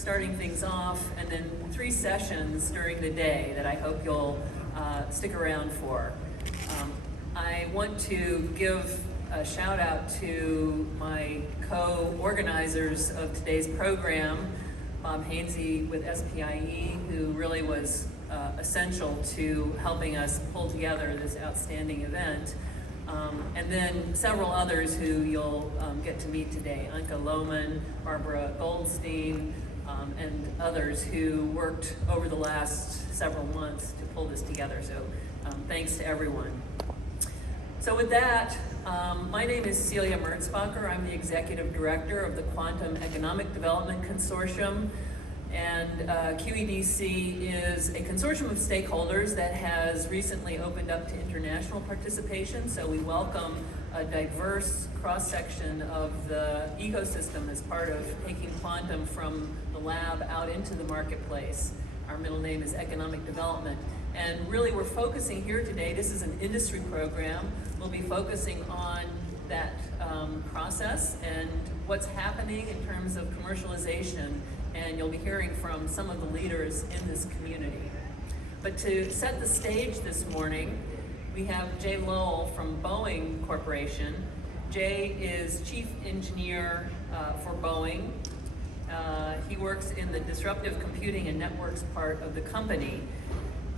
starting things off, and then 3 sessions during the day that I hope you'll stick around for. I want to give a shout out to my co-organizers of today's program, Bob Hainsey with SPIE, who really was essential to helping us pull together this outstanding event. And then several others who you'll get to meet today, Anka Lohman, Barbara Goldstein, and others who worked over the last several months to pull this together. So thanks to everyone. So with that, my name is Celia Merzbacher. I'm the Executive Director of the Quantum Economic Development Consortium. And QEDC is a consortium of stakeholders that has recently opened up to international participation. So we welcome a diverse cross-section of the ecosystem as part of taking quantum from the lab out into the marketplace. Our middle name is Economic Development. And really we're focusing here today, this is an industry program, we'll be focusing on that process and what's happening in terms of commercialization, and you'll be hearing from some of the leaders in this community. But to set the stage this morning, we have Jay Lowell from Boeing Corporation. Jay is Chief Engineer for Boeing. He works in the disruptive computing and networks part of the company.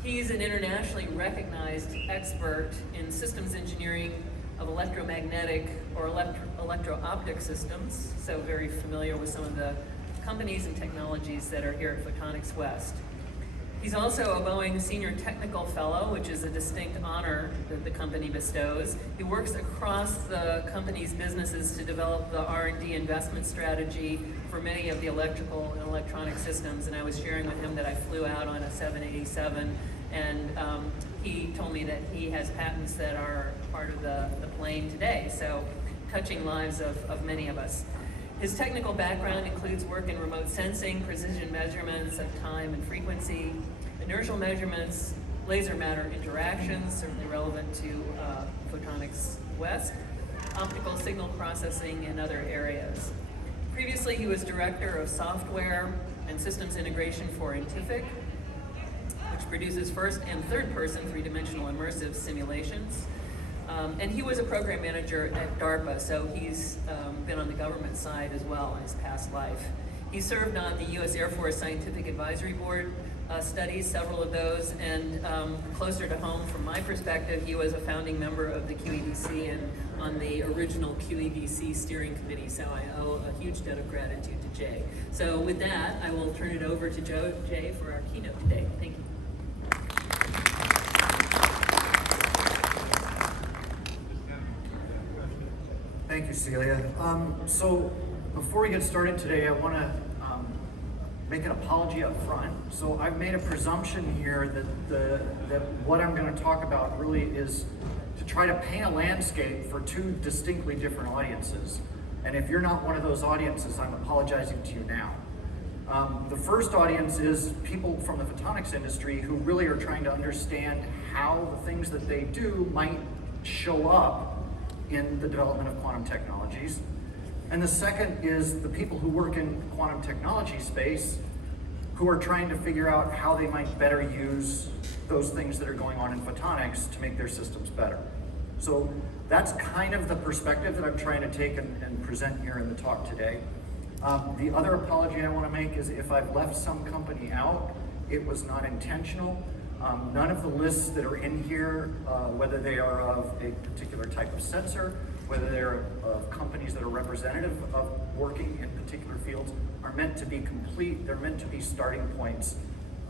He's an internationally recognized expert in systems engineering of electromagnetic or electro-optic systems, so very familiar with some of the companies and technologies that are here at Photonics West. He's also a Boeing Senior Technical Fellow, which is a distinct honor that the company bestows. He works across the company's businesses to develop the R&D investment strategy for many of the electrical and electronic systems, and I was sharing with him that I flew out on a 787, and he told me that he has patents that are part of the plane today, so touching lives of many of us. His technical background includes work in remote sensing, precision measurements of time and frequency, inertial measurements, laser matter interactions, certainly relevant to Photonics West, optical signal processing, and other areas. Previously, he was director of software and systems integration for Intific, which produces first and third person three-dimensional immersive simulations. And he was a program manager at DARPA, so he's been on the government side as well in his past life. He served on the U.S. Air Force Scientific Advisory Board studies, several of those, and closer to home from my perspective, he was a founding member of the QEDC and on the original QEDC steering committee, so I owe a huge debt of gratitude to Jay. So with that, I will turn it over to Jay for our keynote today. Thank you. Thank you, Celia. So before we get started today, I want to make an apology up front. So I've made a presumption here that what I'm going to talk about really is to try to paint a landscape for 2 distinctly different audiences. And if you're not one of those audiences, I'm apologizing to you now. The first audience is people from the photonics industry who really are trying to understand how the things that they do might show up in the development of quantum technologies. And the second is the people who work in quantum technology space who are trying to figure out how they might better use those things that are going on in photonics to make their systems better. So that's kind of the perspective that I'm trying to take and present here in the talk today. The other apology I want to make is if I've left some company out, it was not intentional. None of the lists that are in here, whether they are of a particular type of sensor, whether they're of companies that are representative of working in particular fields, are meant to be complete. They're meant to be starting points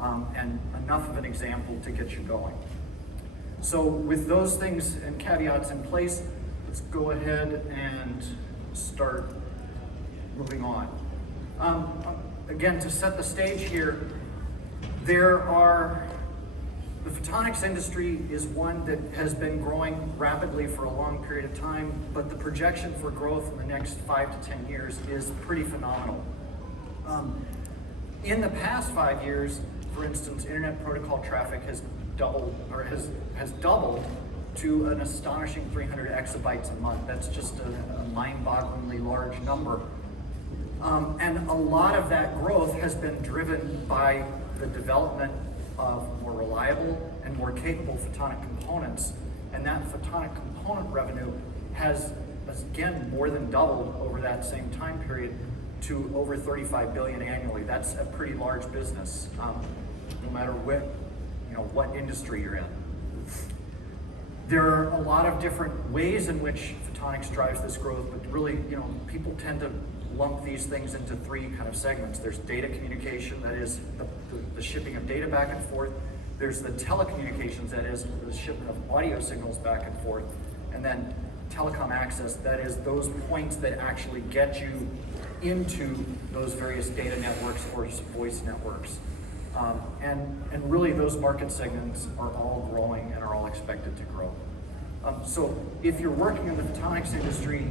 and enough of an example to get you going. So with those things and caveats in place, let's go ahead and start moving on. Again, to set the stage here, the photonics industry is one that has been growing rapidly for a long period of time, but the projection for growth in the next 5 to 10 years is pretty phenomenal. In the past 5 years, for instance, internet protocol traffic has doubled to an astonishing 300 exabytes a month. That's just a mind-bogglingly large number. And a lot of that growth has been driven by the development of more reliable and more capable photonic components. And that photonic component revenue has, again, more than doubled over that same time period to over 35 billion annually. That's a pretty large business, no matter what industry you're in. There are a lot of different ways in which photonics drives this growth, but really, people tend to lump these things into three kind of segments. There's data communication, that is the shipping of data back and forth. There's the telecommunications, that is the shipment of audio signals back and forth. And then telecom access, that is those points that actually get you into those various data networks or voice networks. And really those market segments are all growing and are all expected to grow. So if you're working in the photonics industry,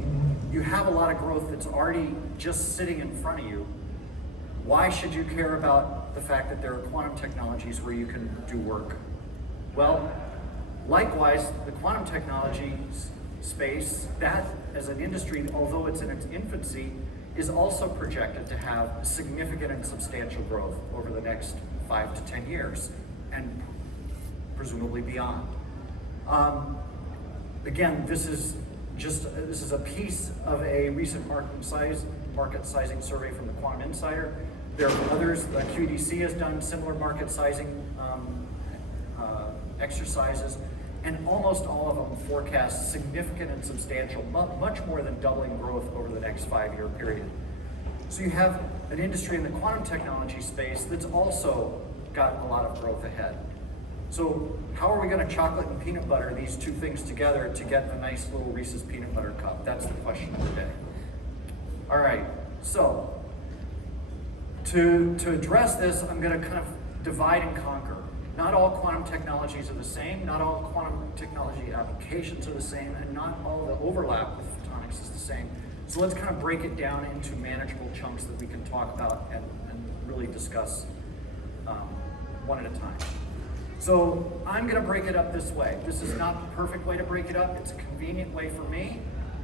you have a lot of growth that's already just sitting in front of you. Why should you care about the fact that there are quantum technologies where you can do work? Well, likewise, the quantum technology space, that as an industry, although it's in its infancy, is also projected to have significant and substantial growth over the next 5 to 10 years, and presumably beyond. Again, this is a piece of a recent market sizing survey from the Quantum Insider. There are others. The QEDC has done similar market sizing exercises, and almost all of them forecast significant and substantial, much more than doubling growth over the next 5-year period. So you have an industry in the quantum technology space that's also got a lot of growth ahead. So how are we going to chocolate and peanut butter these two things together to get a nice little Reese's peanut butter cup? That's the question of the day. All right, so to address this, I'm going to kind of divide and conquer. Not all quantum technologies are the same, not all quantum technology applications are the same, and not all the overlap with photonics is the same. So let's kind of break it down into manageable chunks that we can talk about and really discuss one at a time. So I'm going to break it up this way. This is not the perfect way to break it up. It's a convenient way for me,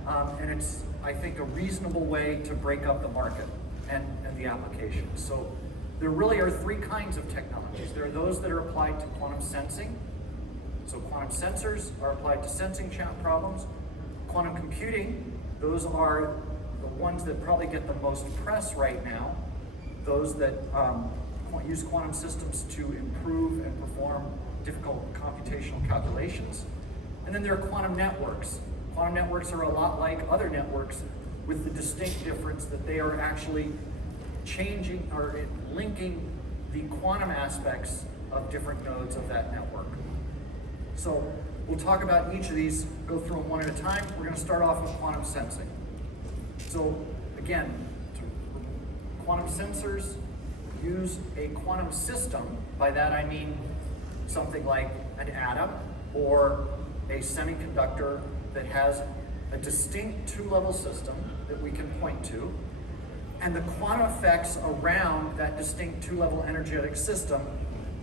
and it's, I think, a reasonable way to break up the market and the applications. So there really are three kinds of technologies. There are those that are applied to quantum sensing. So quantum sensors are applied to sensing problems. Quantum computing, those are the ones that probably get the most press right now. Those that use quantum systems to improve and perform difficult computational calculations. And then there are quantum networks. Quantum networks are a lot like other networks, with the distinct difference that they are actually changing or linking the quantum aspects of different nodes of that network. So we'll talk about each of these, go through them one at a time. We're going to start off with quantum sensing. So again, quantum sensors use a quantum system. By that I mean something like an atom or a semiconductor that has a distinct two-level system that we can point to, and the quantum effects around that distinct two-level energetic system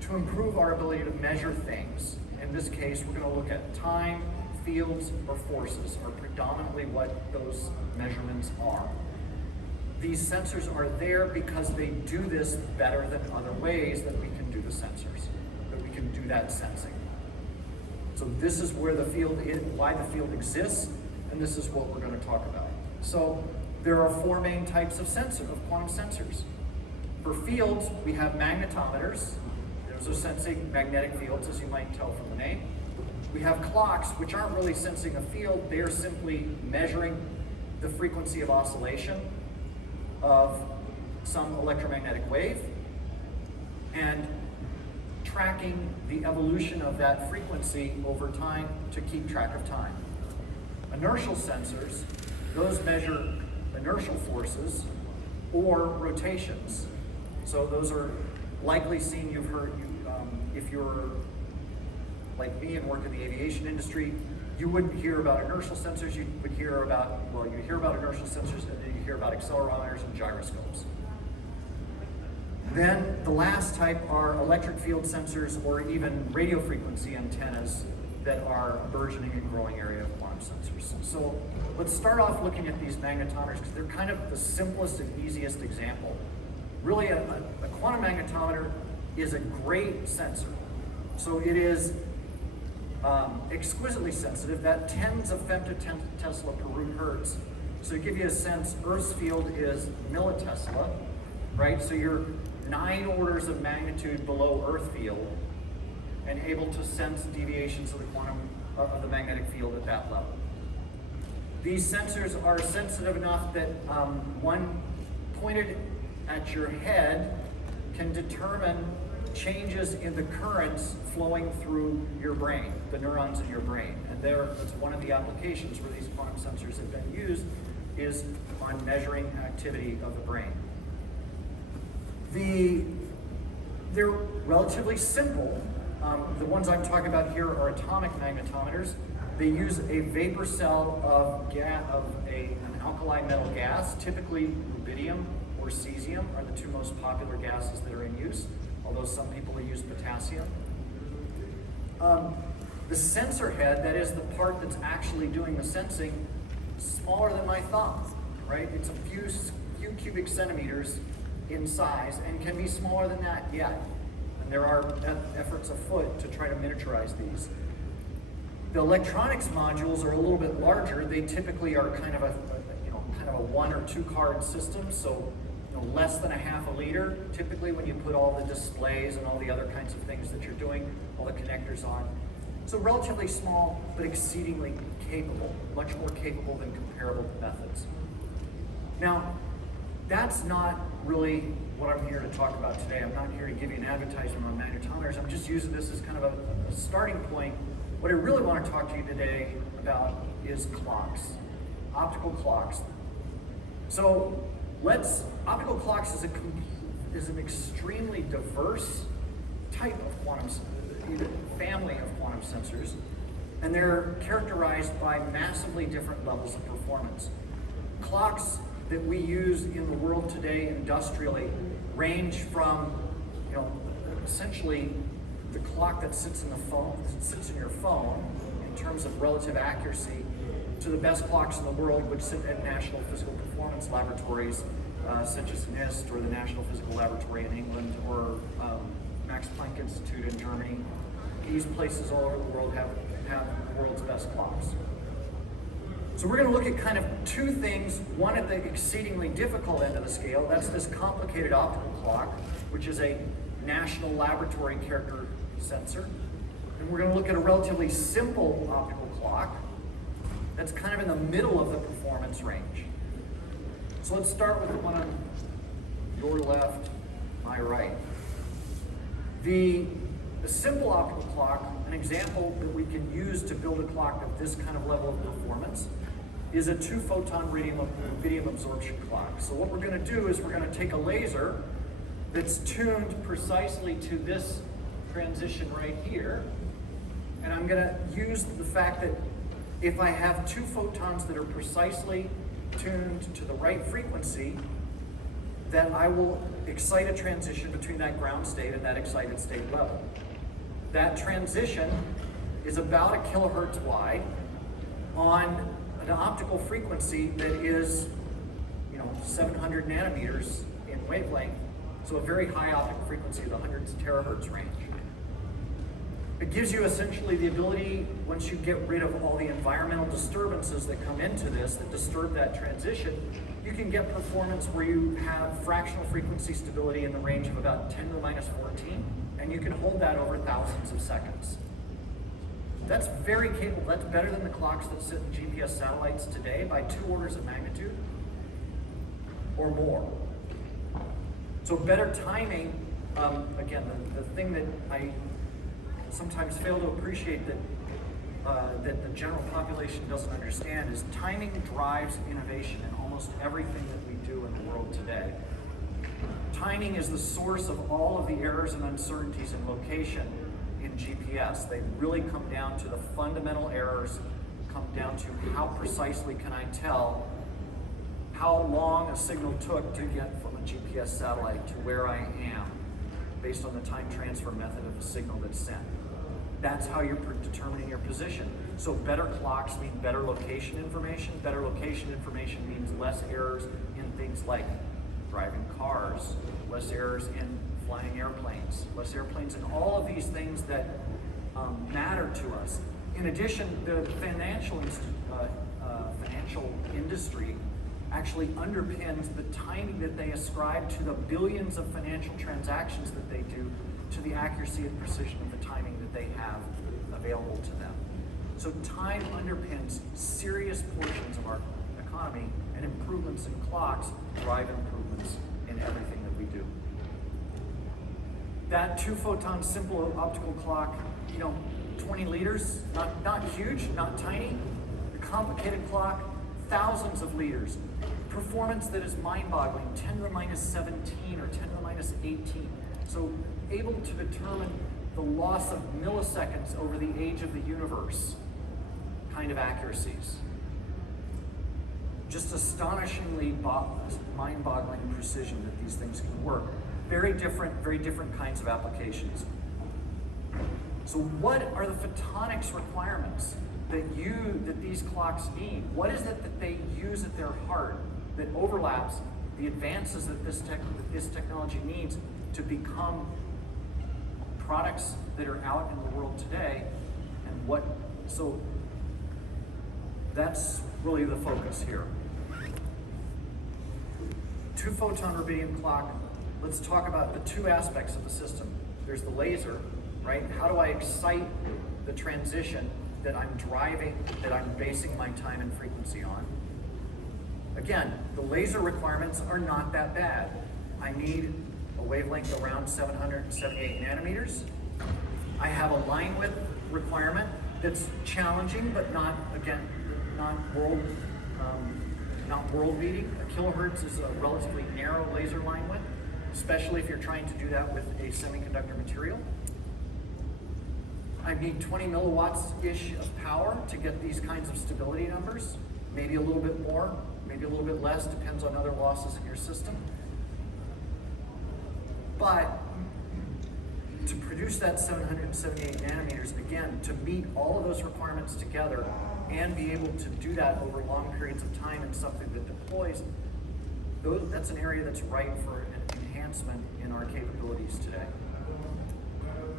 to improve our ability to measure things. In this case, we're going to look at time, fields, or forces, are predominantly what those measurements are. These sensors are there because they do this better than other ways that we can do the sensors, that we can do that sensing. So this is where the field is, why the field exists, and this is what we're going to talk about. So there are four main types of quantum sensors. For fields, we have magnetometers. Those are sensing magnetic fields, as you might tell from the name. We have clocks, which aren't really sensing a field. They are simply measuring the frequency of oscillation of some electromagnetic wave and tracking the evolution of that frequency over time to keep track of time. Inertial sensors, those measure inertial forces or rotations. So those are likely seen, you've heard, if you're like me and work in the aviation industry, you wouldn't hear about inertial sensors, you would hear about, well, you hear about inertial sensors and then you hear about accelerometers and gyroscopes. Then the last type are electric field sensors or even radio frequency antennas that are a burgeoning and growing area of quantum quantum sensors. So let's start off looking at these magnetometers because they're kind of the simplest and easiest example. Really, a quantum magnetometer is a great sensor. So it is exquisitely sensitive, that tens of femtotesla per root hertz. So to give you a sense, Earth's field is millitesla, right? So you're 9 orders of magnitude below Earth field and able to sense deviations of the quantum of the magnetic field at that level. These sensors are sensitive enough that one pointed at your head can determine changes in the currents flowing through your brain, the neurons in your brain. And that's one of the applications where these quantum sensors have been used is on measuring activity of the brain. They're relatively simple. The ones I'm talking about here are atomic magnetometers. They use a vapor cell of an alkali metal gas, typically rubidium or cesium are the two most popular gases that are in use, although some people use potassium. The sensor head, that is the part that's actually doing the sensing, is smaller than my thumb, right? It's a few cubic centimeters in size and can be smaller than that yet. And there are efforts afoot to try to miniaturize these. The electronics modules are a little bit larger. They typically are kind of a 1 or 2 card system, so less than a half a liter. Typically, when you put all the displays and all the other kinds of things that you're doing, all the connectors on. So relatively small, but exceedingly capable, much more capable than comparable methods. Now, that's not really what I'm here to talk about today. I'm not here to give you an advertisement on magnetometers. I'm just using this as kind of a starting point. What I really want to talk to you today about is clocks, optical clocks. So optical clocks is an extremely diverse type of family of quantum sensors, and they're characterized by massively different levels of performance. Clocks that we use in the world today industrially range from, essentially the clock that sits in your phone in terms of relative accuracy to the best clocks in the world, which sit at national physical performance laboratories such as NIST or the National Physical Laboratory in England or Max Planck Institute in Germany. These places all over the world have the world's best clocks. So we're going to look at kind of 2 things, one at the exceedingly difficult end of the scale, that's this complicated optical clock, which is a national laboratory character sensor. And we're going to look at a relatively simple optical clock that's kind of in the middle of the performance range. So let's start with the one on your left, my right. The simple optical clock, an example that we can use to build a clock of this kind of level of performance, is a 2-photon rubidium absorption clock. So what we're going to do is we're going to take a laser that's tuned precisely to this transition right here, and I'm going to use the fact that if I have 2 photons that are precisely tuned to the right frequency, then I will excite a transition between that ground state and that excited state level. That transition is about 1 kilohertz wide on an optical frequency that is 700 nanometers in wavelength, so a very high optical frequency of the hundreds of terahertz range. It gives you essentially the ability, once you get rid of all the environmental disturbances that come into this, that disturb that transition, you can get performance where you have fractional frequency stability in the range of about 10 to the minus 14, and you can hold that over thousands of seconds. That's very capable. That's better than the clocks that sit in GPS satellites today by 2 orders of magnitude or more. So better timing, again, the thing that I sometimes fail to appreciate that the general population doesn't understand is timing drives innovation in almost everything that we do in the world today. Timing is the source of all of the errors and uncertainties in location in GPS. They really come down to the fundamental errors, come down to how precisely can I tell how long a signal took to get from a GPS satellite to where I am based on the time transfer method of the signal that's sent. that's how you're determining your position. So better clocks mean better location information. Better location information means less errors in things like driving cars, less errors in flying airplanes, less airplanes, and all of these things that matter to us. In addition, the financial industry actually underpins the timing that they ascribe to the billions of financial transactions that they do, to the accuracy and precision of the timing that they have available to them. So time underpins serious portions of our economy, and improvements in clocks drive improvements in everything that we do. That 2-photon simple optical clock, 20 liters, not huge, not tiny. The complicated clock, thousands of liters. Performance that is mind-boggling, 10 to the minus 17 or 10 to the minus 18. So able to determine the loss of milliseconds over the age of the universe kind of accuracies. Just astonishingly mind-boggling precision that these things can work. Very different kinds of applications. So what are the photonics requirements that these clocks need? What is it that they use at their heart that overlaps the advances that this technology needs to become products that are out in the world today? And so that's really the focus here. 2-photon rubidium clock. Let's talk about the two aspects of the system. There's the laser, right? How do I excite the transition that I'm driving, that I'm basing my time and frequency on? Again, the laser requirements are not that bad. I need a wavelength around 778 nanometers. I have a line width requirement that's challenging, but not world beating. A kilohertz is a relatively narrow laser line width, especially if you're trying to do that with a semiconductor material. I need 20 milliwatts-ish of power to get these kinds of stability numbers. Maybe a little bit more, maybe a little bit less, depends on other losses in your system. But to produce that 778 nanometers, again, to meet all of those requirements together and be able to do that over long periods of time in something that deploys, that's an area that's ripe for an enhancement in our capabilities today.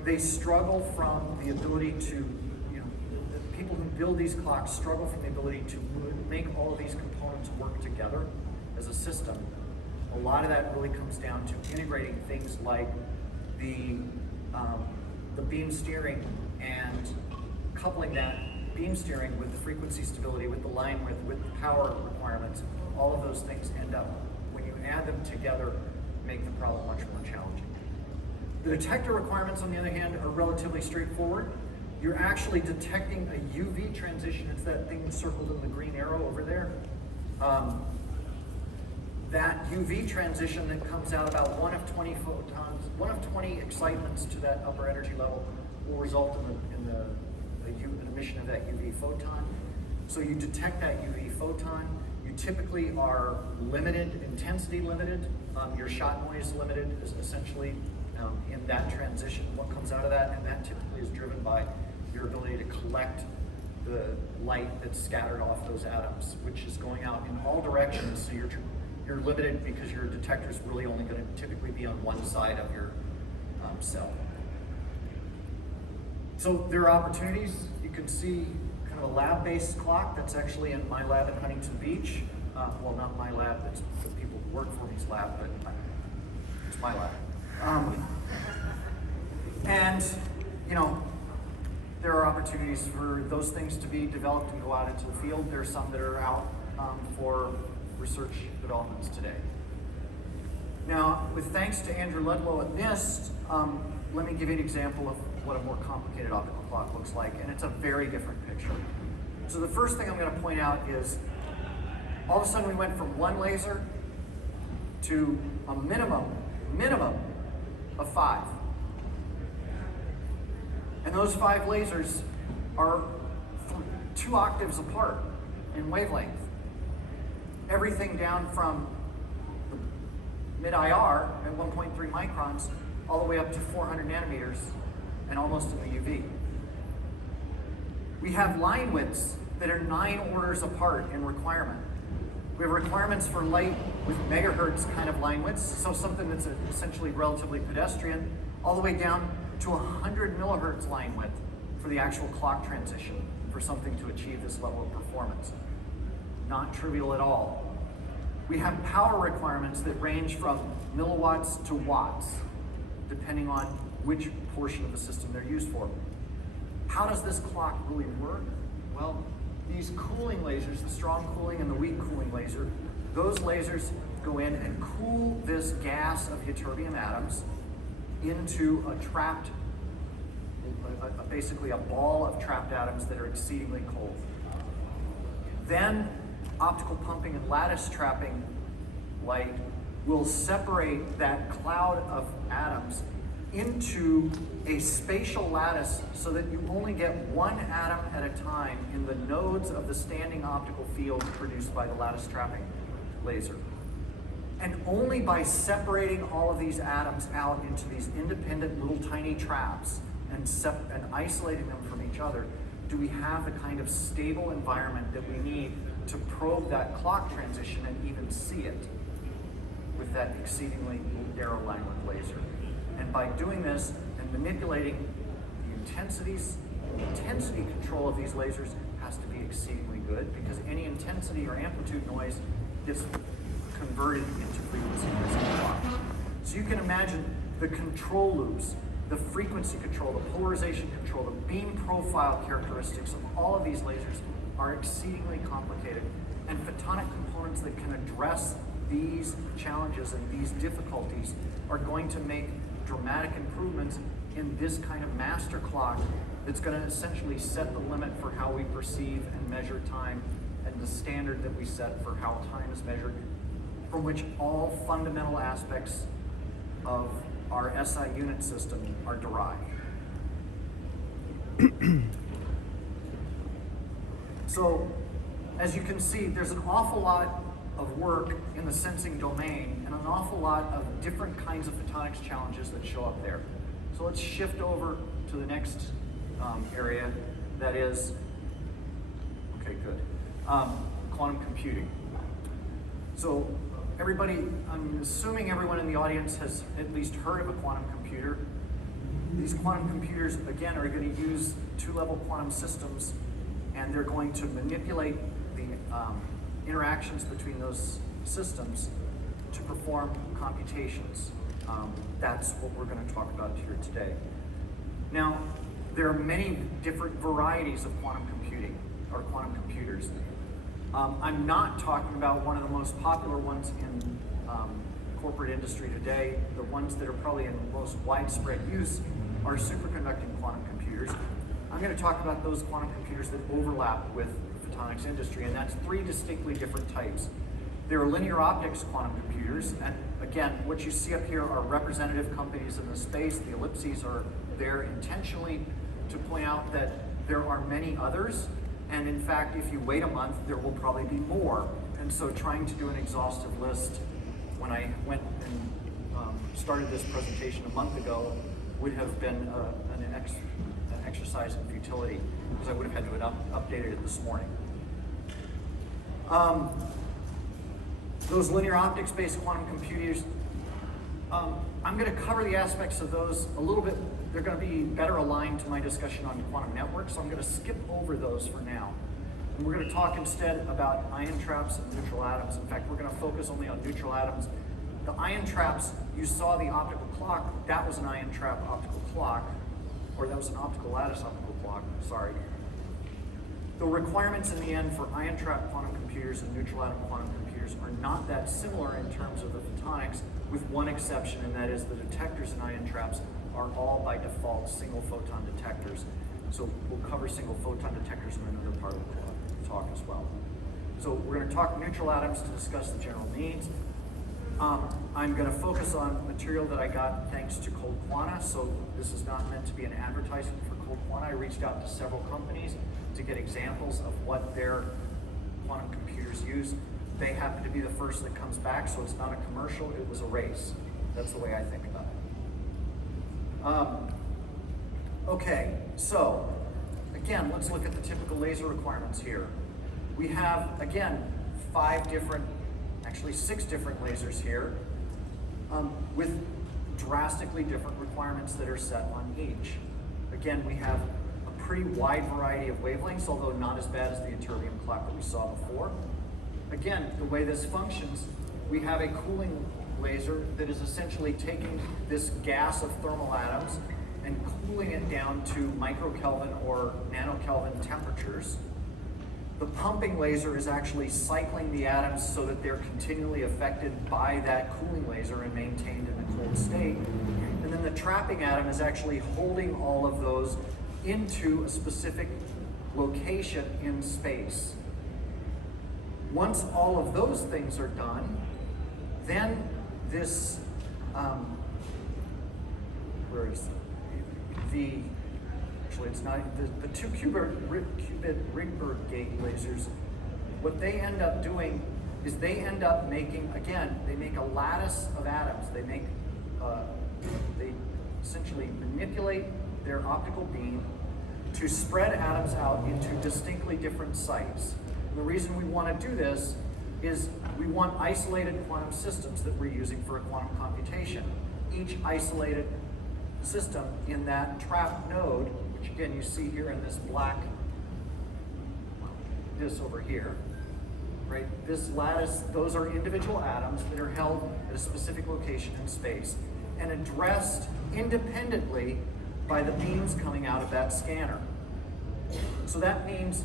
They struggle from the ability to, the people who build these clocks struggle from the ability to make all of these components work together as a system. A lot of that really comes down to integrating things like the beam steering and coupling that beam steering with the frequency stability, with the line width, with the power requirements. All of those things end up, when you add them together, make the problem much more challenging. The detector requirements, on the other hand, are relatively straightforward. You're actually detecting a UV transition. It's that thing circled in the green arrow over there. That UV transition that comes out about 1 of 20 photons, 1 of 20 excitements to that upper energy level will result in the emission of that UV photon. So you detect that UV photon. You typically are limited, intensity limited. Your shot noise limited is essentially in that transition, what comes out of that, and that typically is driven by your ability to collect the light that's scattered off those atoms, which is going out in all directions. So you're limited because your detector is really only going to typically be on one side of your cell. So there are opportunities. You can see kind of a lab-based clock that's actually in my lab at Huntington Beach. Well, not my lab, it's the people who work for me's lab, but it's my lab. And, there are opportunities for those things to be developed and go out into the field. There are some that are out for research developments today. Now, with thanks to Andrew Ludlow at NIST, let me give you an example of what a more complicated optical clock looks like, and it's a very different picture. So the first thing I'm going to point out is, all of a sudden we went from one laser to a minimum of 5. And those 5 lasers are 2 octaves apart in wavelength. Everything down from the mid-IR at 1.3 microns all the way up to 400 nanometers and almost in the UV. We have line widths that are 9 orders apart in requirement. We have requirements for light with megahertz kind of line widths, so something that's essentially relatively pedestrian, all the way down to 100 millihertz line width for the actual clock transition for something to achieve this level of performance. Not trivial at all. We have power requirements that range from milliwatts to watts, depending on which portion of the system they're used for. How does this clock really work? Well, these cooling lasers, the strong cooling and the weak cooling laser, those lasers go in and cool this gas of ytterbium atoms into a trapped, basically a ball of trapped atoms that are exceedingly cold. Then optical pumping and lattice trapping light will separate that cloud of atoms into a spatial lattice so that you only get one atom at a time in the nodes of the standing optical field produced by the lattice trapping laser. And only by separating all of these atoms out into these independent little tiny traps and isolating them from each other do we have the kind of stable environment that we need to probe that clock transition and even see it with that exceedingly narrow line width laser. And by doing this and manipulating the intensity control of these lasers has to be exceedingly good, because any intensity or amplitude noise gets converted into frequency noise in the clock. So you can imagine the control loops, the frequency control, the polarization control, the beam profile characteristics of all of these lasers are exceedingly complicated, and photonic components that can address these challenges and these difficulties are going to make dramatic improvements in this kind of master clock that's going to essentially set the limit for how we perceive and measure time, and the standard that we set for how time is measured, from which all fundamental aspects of our SI unit system are derived. So, as you can see, there's an awful lot of work in the sensing domain and an awful lot of different kinds of photonics challenges that show up there. So let's shift over to the next area, that is, okay, good, quantum computing. So everybody, I'm assuming everyone in the audience has at least heard of a quantum computer. These quantum computers, again, are going to use two-level quantum systems, and they're going to manipulate the interactions between those systems to perform computations. That's what we're going to talk about here today. Now, there are many different varieties of quantum computing, or quantum computers. I'm not talking about one of the most popular ones in corporate industry today. The ones that are probably in most widespread use are superconducting quantum computers. I'm going to talk about those quantum computers that overlap with the photonics industry, and that's 3 distinctly different types. There are linear optics quantum computers, and again, what you see up here are representative companies in the space. The ellipses are there intentionally to point out that there are many others, and in fact, if you wait a month, there will probably be more. And so trying to do an exhaustive list when I went and started this presentation a month ago would have been an exercise in futility, because I would have had to have updated it this morning. Those linear optics-based quantum computers, I'm going to cover the aspects of those a little bit. They're going to be better aligned to my discussion on quantum networks, so I'm going to skip over those for now. And we're going to talk instead about ion traps and neutral atoms. In fact, we're going to focus only on neutral atoms. The ion traps, you saw the optical clock, that was an ion trap optical clock, or that was an optical lattice optical clock, sorry. The requirements in the end for ion trap quantum computers and neutral atom quantum computers are not that similar in terms of the photonics, with one exception, and that is the detectors in ion traps are all by default single photon detectors. So we'll cover single photon detectors in another part of the talk as well. So we're going to talk neutral atoms to discuss the general needs. I'm going to focus on material that I got thanks to Cold Quanta. So this is not meant to be an advertisement for Cold Quanta. I reached out to several companies to get examples of what their quantum computers use. They happen to be the first that comes back, so it's not a commercial, it was a race. That's the way I think about it. Okay, so again, let's look at the typical laser requirements here. We have, again, 6 different lasers here with drastically different requirements that are set on each. Again, we have a pretty wide variety of wavelengths, although not as bad as the ytterbium clock that we saw before. Again, the way this functions, we have a cooling laser that is essentially taking this gas of thermal atoms and cooling it down to microkelvin or nanokelvin temperatures. The pumping laser is actually cycling the atoms so that they're continually affected by that cooling laser and maintained in a cold state. And then the trapping atom is actually holding all of those into a specific location in space. Once all of those things are done, then this, actually it's not, the 2 qubit Rydberg gate lasers, what they end up doing is they end up making, again, they make a lattice of atoms. They essentially manipulate their optical beam to spread atoms out into distinctly different sites. And the reason we want to do this is we want isolated quantum systems that we're using for a quantum computation. Each isolated system in that trap node, which again you see here in this black, this over here, right? This lattice, those are individual atoms that are held at a specific location in space and addressed independently by the beams coming out of that scanner. So that means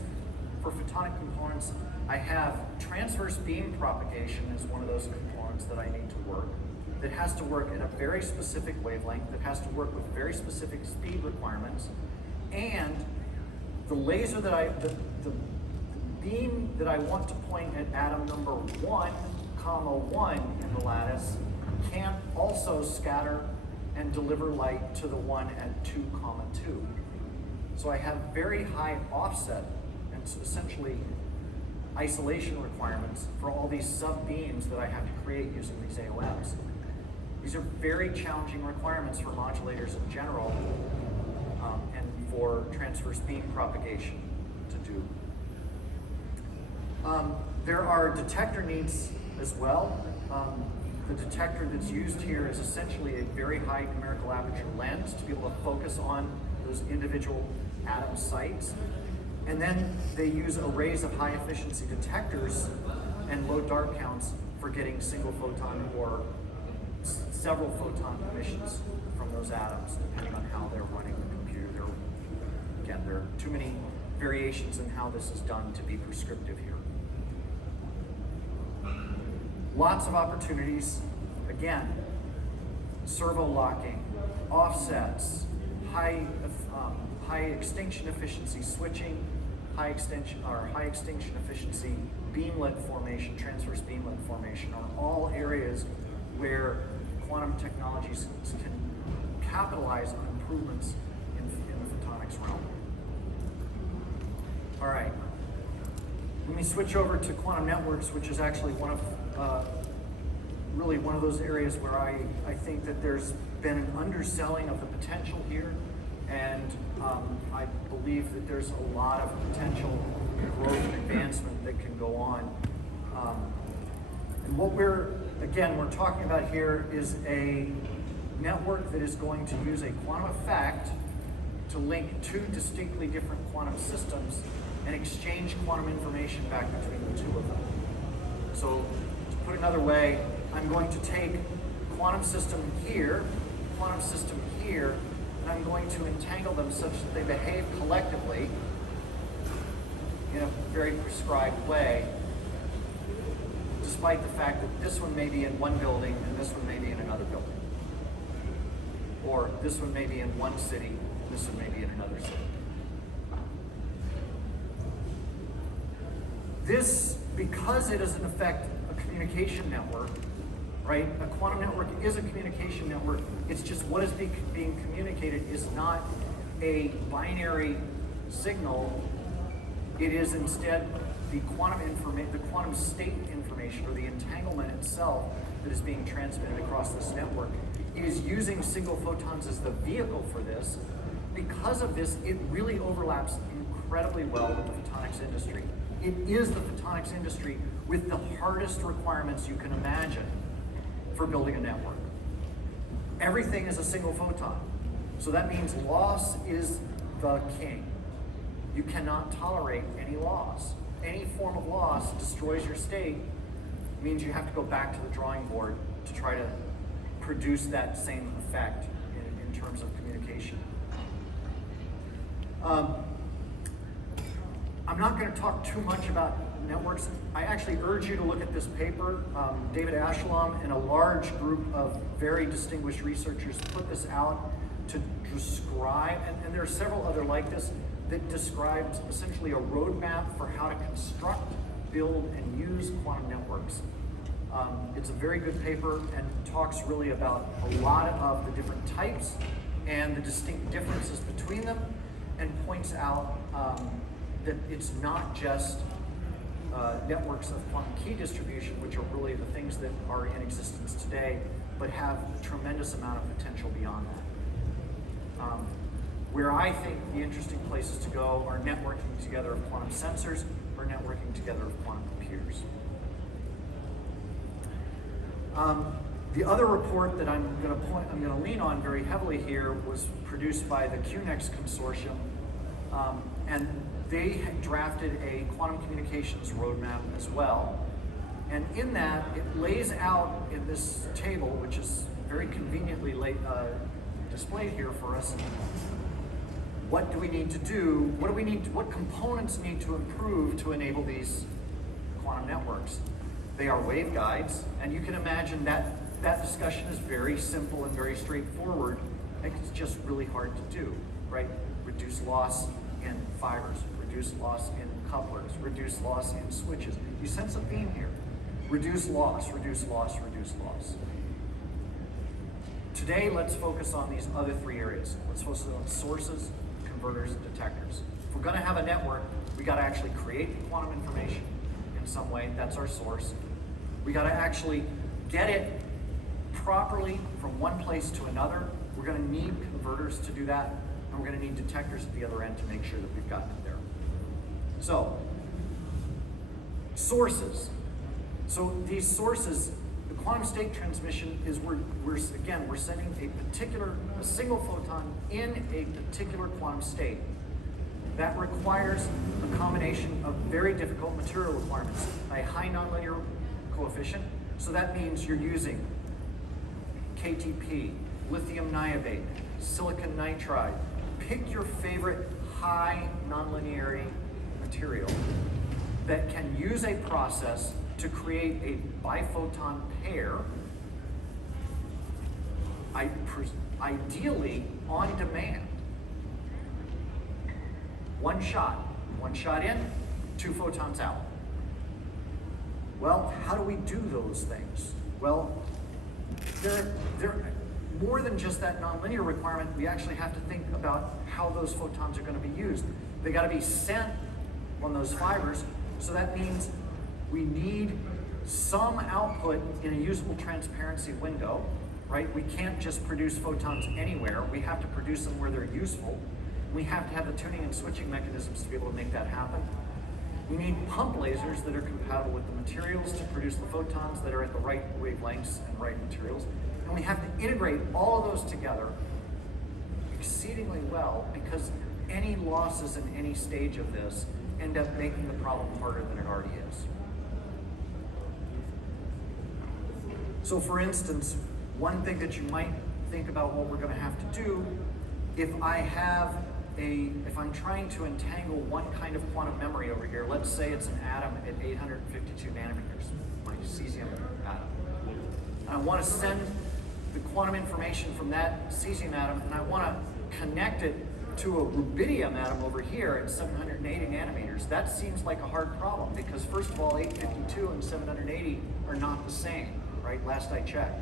for photonic components, I have transverse beam propagation as one of those components that I need to work. That has to work at a very specific wavelength, that has to work with very specific speed requirements, and the laser that the beam that I want to point at atom number 1, comma 1 in the lattice can also scatter and deliver light to the one at 2, comma 2. So I have very high offset and essentially isolation requirements for all these sub-beams that I have to create using these AOMs. These are very challenging requirements for modulators in general and for transverse beam propagation to do. There are detector needs as well. The detector that's used here is essentially a very high numerical aperture lens to be able to focus on those individual atom sites. And then they use arrays of high efficiency detectors and low dark counts for getting single photon or several photon emissions from those atoms, depending on how they're running the computer. Again, there are too many variations in how this is done to be prescriptive here. Lots of opportunities. Again, servo locking, offsets, high extinction efficiency switching, high extinction efficiency beamlet formation, transverse beamlet formation are all areas where quantum technologies can capitalize on improvements in the photonics realm. All right, let me switch over to quantum networks, which is actually really one of those areas where I think that there's been an underselling of the potential here, and I believe that there's a lot of potential growth and advancement that can go on. And what we're talking about here is a network that is going to use a quantum effect to link 2 distinctly different quantum systems and exchange quantum information back between the 2 of them. So, to put it another way, I'm going to take quantum system here, quantum system here, and I'm going to entangle them such that they behave collectively in a very prescribed way, despite the fact that this one may be in one building and this one may be in another building. Or this one may be in one city and this one may be in another city. This, because it is in effect a communication network, right? A quantum network is a communication network. It's just what is being communicated is not a binary signal. It is instead the quantum state information, or the entanglement itself, that is being transmitted across this network. It is using single photons as the vehicle for this. Because of this, it really overlaps incredibly well with the photonics industry. It is the photonics industry with the hardest requirements you can imagine for building a network. Everything is a single photon. So that means loss is the king. You cannot tolerate any loss. Any form of loss destroys your state, means you have to go back to the drawing board to try to produce that same effect in terms of communication. I'm not going to talk too much about networks. I actually urge you to look at this paper. David Ashalom and a large group of very distinguished researchers put this out to describe, and there are several other like this, that describes essentially a roadmap for how to construct, build, and use quantum networks. It's a very good paper and talks really about a lot of the different types and the distinct differences between them, and points out that it's not just networks of quantum key distribution, which are really the things that are in existence today, but have a tremendous amount of potential beyond that. Where I think the interesting places to go are networking together of quantum sensors or networking together of quantum computers. The other report that I'm going to lean on very heavily here was produced by the QNext consortium, and they had drafted a quantum communications roadmap as well. And in that, it lays out in this table, which is very conveniently displayed here for us, what do we need to do? What components need to improve to enable these quantum networks? They are waveguides, and you can imagine that discussion is very simple and very straightforward. It's just really hard to do, right? Reduce loss in fibers, reduce loss in couplers, reduce loss in switches. You sense a theme here. Reduce loss, reduce loss, reduce loss. Today, let's focus on these other three areas. Let's focus on sources, converters, and detectors. If we're going to have a network, we got to actually create the quantum information in some way. That's our source. We got to actually get it properly from one place to another. We're going to need converters to do that, and we're going to need detectors at the other end to make sure that we've gotten it there. So, sources. So these sources, the quantum state transmission is we're sending a single photon in a particular quantum state. That requires a combination of very difficult material requirements, a high nonlinear coefficient. So that means you're using KTP, lithium niobate, silicon nitride. Pick your favorite high nonlinearity material that can use a process to create a biphoton pair, ideally on demand. One shot in, 2 photons out. Well, how do we do those things? Well, they're more than just that nonlinear requirement. We actually have to think about how those photons are going to be used. They got to be sent on those fibers, so that means we need some output in a usable transparency window, right? We can't just produce photons anywhere. We have to produce them where they're useful. We have to have the tuning and switching mechanisms to be able to make that happen. We need pump lasers that are compatible with the materials to produce the photons that are at the right wavelengths and right materials. And we have to integrate all of those together exceedingly well, because any losses in any stage of this end up making the problem harder than it already is. So for instance, one thing that you might think about what we're going to have to do, if I'm trying to entangle one kind of quantum memory over here, let's say it's an atom at 852 nanometers, my cesium atom. And I want to send the quantum information from that cesium atom, and I want to connect it to a rubidium atom over here at 780 nanometers. That seems like a hard problem, because first of all, 852 and 780 are not the same, right? Last I checked.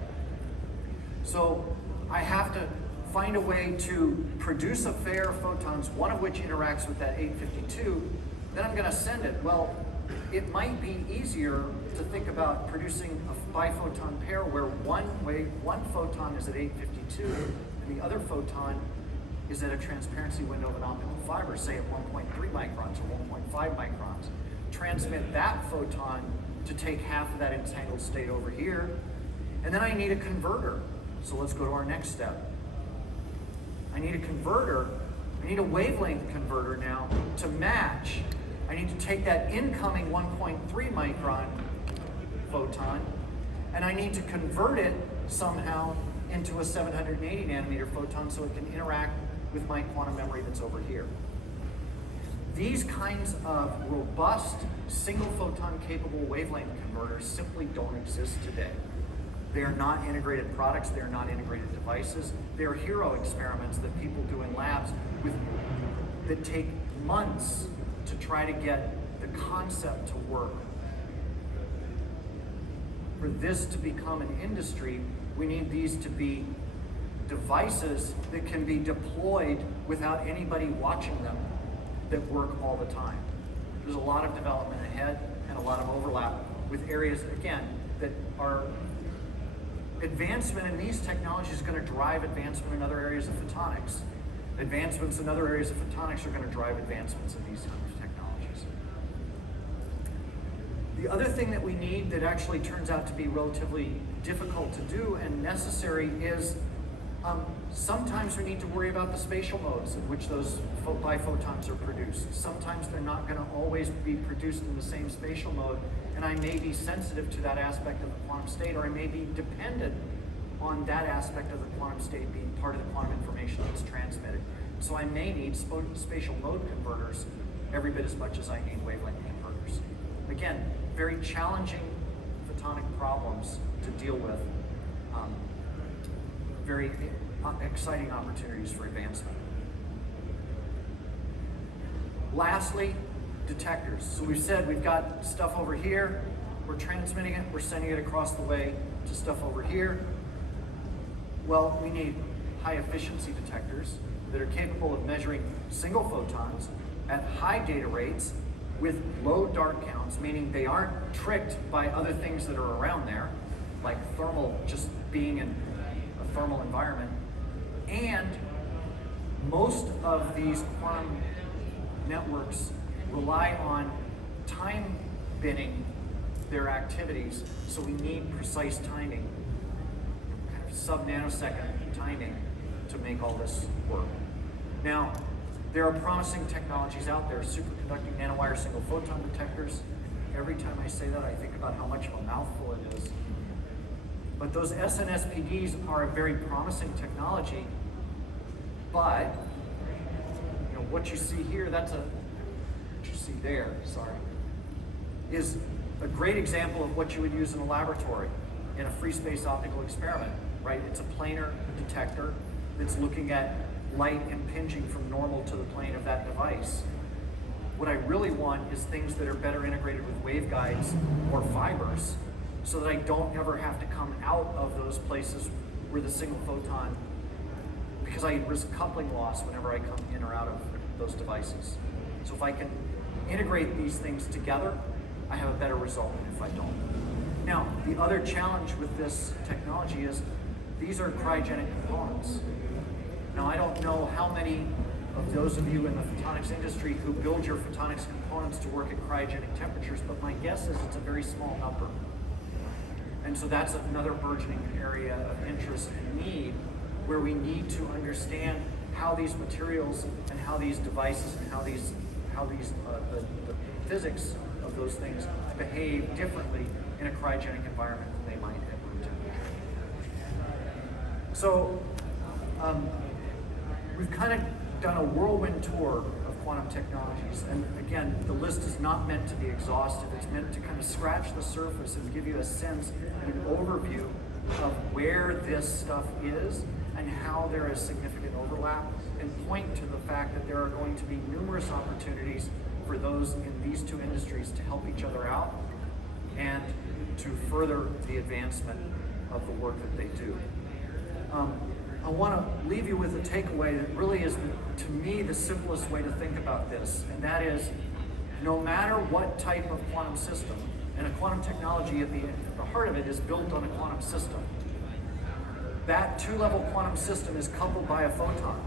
So I have to find a way to produce a pair of photons, one of which interacts with that 852, then I'm going to send it. Well, it might be easier to think about producing a biphoton pair where one photon is at 852 and the other photon is at a transparency window of an optical fiber, say at 1.3 microns or 1.5 microns. Transmit that photon to take half of that entangled state over here. And then I need a converter. So let's go to our next step. I need a converter. I need a wavelength converter now to match. I need to take that incoming 1.3 micron photon, and I need to convert it somehow into a 780 nanometer photon so it can interact with my quantum memory that's over here. These kinds of robust single photon capable wavelength converters simply don't exist today. They are not integrated products, they are not integrated devices. They are hero experiments that people do in labs that take months to try to get the concept to work. For this to become an industry, we need these to be devices that can be deployed without anybody watching them, that work all the time. There's a lot of development ahead and a lot of overlap with areas, again, that are advancement in these technologies is going to drive advancement in other areas of photonics. Advancements in other areas of photonics are going to drive advancements in these kinds of technologies. The other thing that we need that actually turns out to be relatively difficult to do and necessary is sometimes we need to worry about the spatial modes in which those biphotons are produced. Sometimes they're not going to always be produced in the same spatial mode, and I may be sensitive to that aspect of the quantum state, or I may be dependent on that aspect of the quantum state being part of the quantum information that's transmitted. So I may need spatial mode converters every bit as much as I need wavelength converters. Again, very challenging photonic problems to deal with. Very exciting opportunities for advancement. Lastly, detectors. So we've said we've got stuff over here, we're transmitting it, we're sending it across the way to stuff over here. Well, we need high efficiency detectors that are capable of measuring single photons at high data rates with low dark counts, meaning they aren't tricked by other things that are around there, like thermal, just being in a thermal environment. And most of these quantum networks rely on time binning their activities, so we need precise timing, kind of sub-nanosecond timing to make all this work. Now, there are promising technologies out there, superconducting nanowire single photon detectors. Every time I say that, I think about how much of a mouthful it is. But those SNSPDs are a very promising technology, but what you see here, what you see there, sorry, is a great example of what you would use in a laboratory in a free space optical experiment, right? It's a planar detector that's looking at light impinging from normal to the plane of that device. What I really want is things that are better integrated with waveguides or fibers, so that I don't ever have to come out of those places where the single photon, because I risk coupling loss whenever I come in or out of those devices. So if I can integrate these things together, I have a better result than if I don't. Now, the other challenge with this technology is these are cryogenic components. Now, I don't know how many of those of you in the photonics industry who build your photonics components to work at cryogenic temperatures, but my guess is it's a very small number. And so that's another burgeoning area of interest and need, where we need to understand how these materials and how these devices and how the physics of those things behave differently in a cryogenic environment than they might at room temperature. So we've kind of done a whirlwind tour of quantum technologies, and again, the list is not meant to be exhaustive. It's meant to kind of scratch the surface and give you a sense and an overview of where this stuff is and how there is significant overlap, and point to the fact that there are going to be numerous opportunities for those in these two industries to help each other out and to further the advancement of the work that they do. I want to leave you with a takeaway that really is, to me, the simplest way to think about this, and that is, no matter what type of quantum system, and a quantum technology at the heart of it is built on a quantum system. That two-level quantum system is coupled by a photon.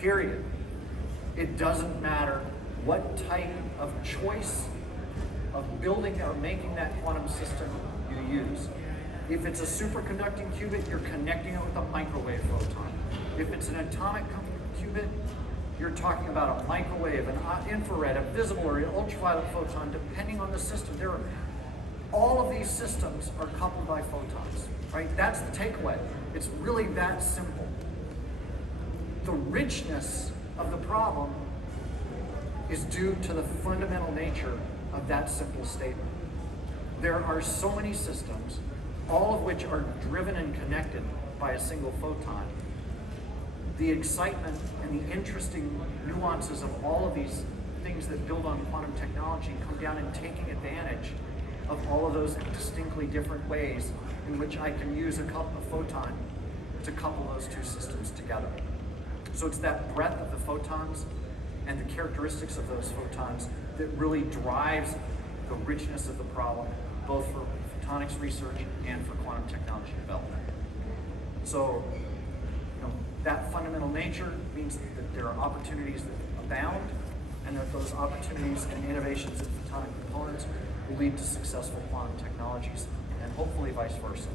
period. It doesn't matter what type of choice of building or making that quantum system you use. If it's a superconducting qubit, you're connecting it with a microwave photon. If it's an atomic qubit, you're talking about a microwave, an infrared, a visible or an ultraviolet photon, depending on the system. All of these systems are coupled by photons, right? That's the takeaway. It's really that simple. The richness of the problem is due to the fundamental nature of that simple statement. There are so many systems, all of which are driven and connected by a single photon. The excitement and the interesting nuances of all of these things that build on quantum technology come down in taking advantage of all of those distinctly different ways in which I can use a photon to couple those two systems together. So it's that breadth of the photons and the characteristics of those photons that really drives the richness of the problem, both for photonics research and for quantum technology development. So, that fundamental nature means that there are opportunities that abound, and that those opportunities and innovations in photonic components will lead to successful quantum technologies, and hopefully vice versa.